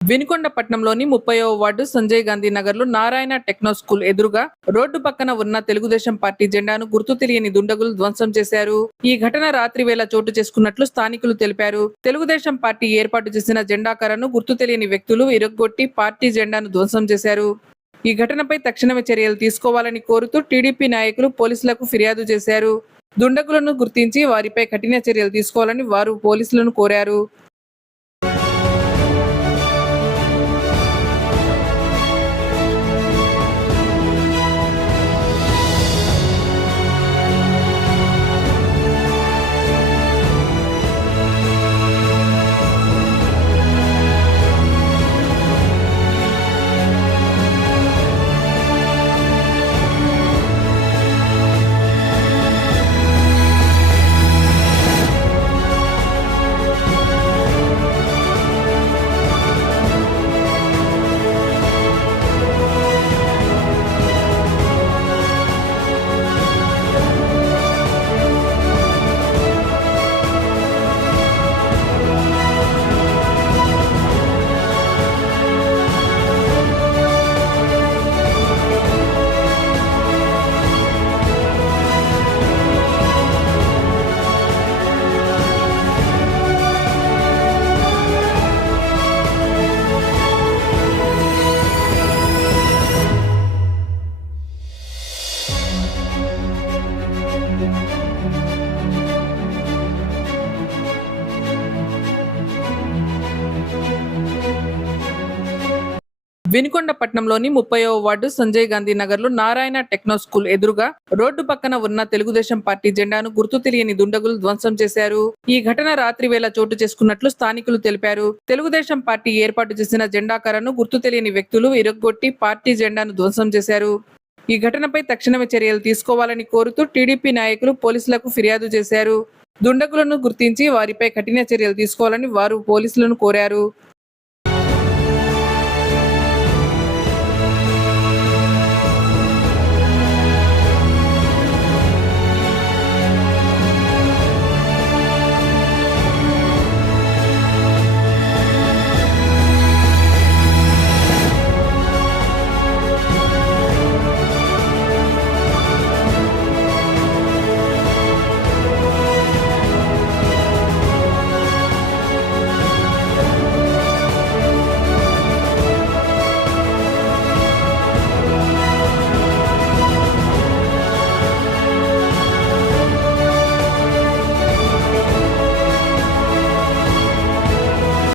వినుకొండ పట్టణంలోని 30వ వార్డు సంజయ్ గాంధీ నగర్లో Narayana techno school ఎదురుగా రోడ్డు పక్కన ఉన్న తెలుగుదేశం పార్టీ జెండాను గుర్తు తెలియని దుండగులు ధ్వంసం చేశారు. ఈ ఘటన రాత్రి వేళ చోటు చేసుకున్నట్లు స్థానికులు తెలిపారు. తెలుగుదేశం పార్టీ ఏర్పాటు చేసిన జెండాకరను గుర్తు తెలియని వ్యక్తులు ఇరగ్గొట్టి పార్టీ జెండాను ధ్వంసం చేశారు. ఈ ఘటనపై తక్షణమే చర్యలు తీసుకోవాలని కోరుతూ టీడీపీ నాయకులు పోలీసులకు ఫిర్యాదు చేశారు. దుండగులను గుర్తించి వారిపై కఠిన చర్యలు తీసుకోవాలని వారు పోలీసులను కోరారు. వినుకొండ పట్టణంలోని 30వ వార్డు సంజయ్ గాంధీ నగర్లో నారాయణ టెక్నో స్కూల్ ఎదురుగా రోడ్డు పక్కన ఉన్న తెలుగుదేశం పార్టీ జెండాను గుర్తు తెలియని దుండగులు ధ్వంసం చేశారు. ఈ ఘటన రాత్రి వేళ చోటు చేసుకున్నట్లు స్థానికులు తెలిపారు. తెలుగుదేశం పార్టీ ఏర్పాటు చేసిన జెండాకరను గుర్తు తెలియని వ్యక్తులు ఇరగ్గొట్టి పార్టీ జెండాను ధ్వంసం చేశారు. ఈ ఘటనపై తక్షణమే చర్యలు తీసుకోవాలని కోరుతూ టీడీపీ నాయకులు పోలీసులకు ఫిర్యాదు చేశారు. దుండగులను గుర్తించి వారిపై కఠిన చర్యలు తీసుకోవాలని వారు పోలీసులను కోరారు.